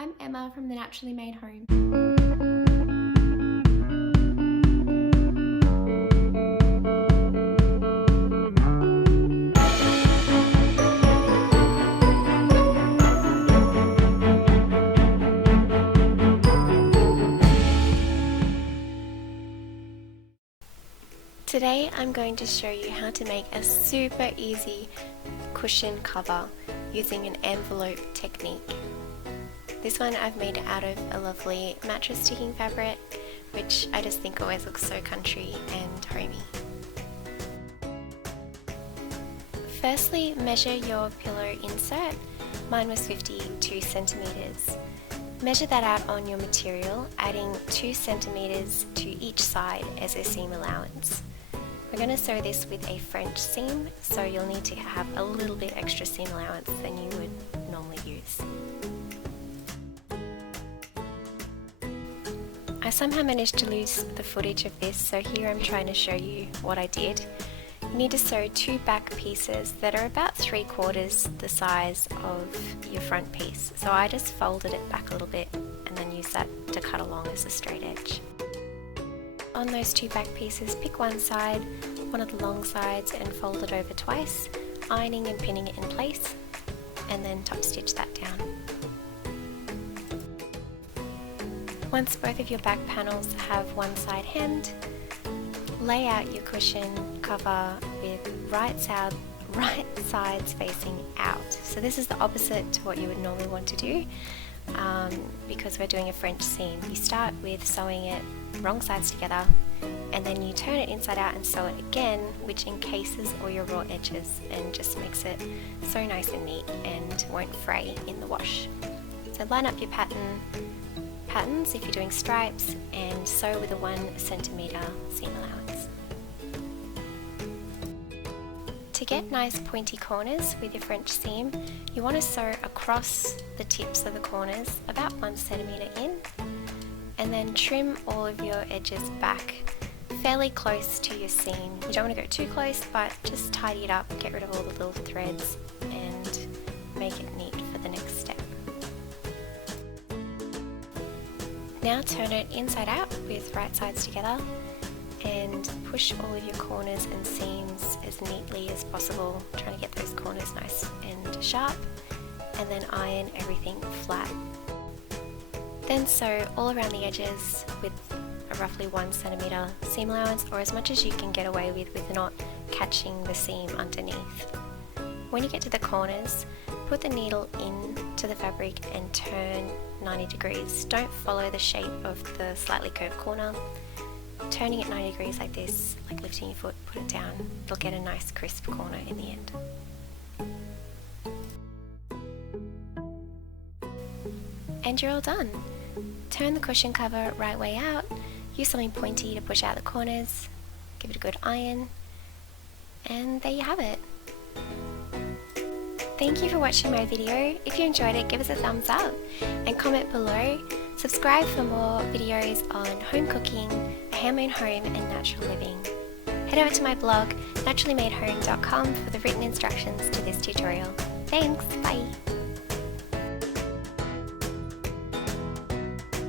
I'm Emma from the Naturally Made Home. Today I'm going to show you how to make a super easy cushion cover using an envelope technique. This one I've made out of a lovely mattress sticking fabric, which I just think always looks so country and homey. Firstly, measure your pillow insert. Mine was 52 centimeters. Measure that out on your material, adding 2 centimeters to each side as a seam allowance. We're going to sew this with a French seam, so you'll need to have a little bit extra seam allowance than you would normally use. I somehow managed to lose the footage of this, so here I'm trying to show you what I did. You need to sew 2 back pieces that are about 3/4 the size of your front piece. So I just folded it back a little bit and then used that to cut along as a straight edge. On those 2 back pieces, pick one side, one of the long sides, and fold it over twice, ironing and pinning it in place, and then top stitch that down. Once both of your back panels have one side hemmed, lay out your cushion cover with right sides facing out. So this is the opposite to what you would normally want to do, because we're doing a French seam. You start with sewing it wrong sides together, and then you turn it inside out and sew it again, which encases all your raw edges and just makes it so nice and neat and won't fray in the wash. So line up your patterns if you're doing stripes, and sew with a 1 centimeter seam allowance. To get nice pointy corners with your French seam, you want to sew across the tips of the corners about 1 centimeter in, and then trim all of your edges back fairly close to your seam. You don't want to go too close, but just tidy it up, get rid of all the little threads, and make it neat for the next step. Now turn it inside out with right sides together and push all of your corners and seams as neatly as possible, trying to get those corners nice and sharp, and then iron everything flat. Then sew all around the edges with a roughly 1 centimeter seam allowance, or as much as you can get away with not catching the seam underneath. When you get to the corners, put the needle into the fabric and turn 90 degrees. Don't follow the shape of the slightly curved corner. Turning it 90 degrees like this, like lifting your foot, put it down, you'll get a nice crisp corner in the end. And you're all done. Turn the cushion cover right way out, use something pointy to push out the corners, give it a good iron, and there you have it. Thank you for watching my video. If you enjoyed it, give us a thumbs up and comment below. Subscribe for more videos on home cooking, a handmade home, and natural living. Head over to my blog, naturallymadehome.com, for the written instructions to this tutorial. Thanks, bye!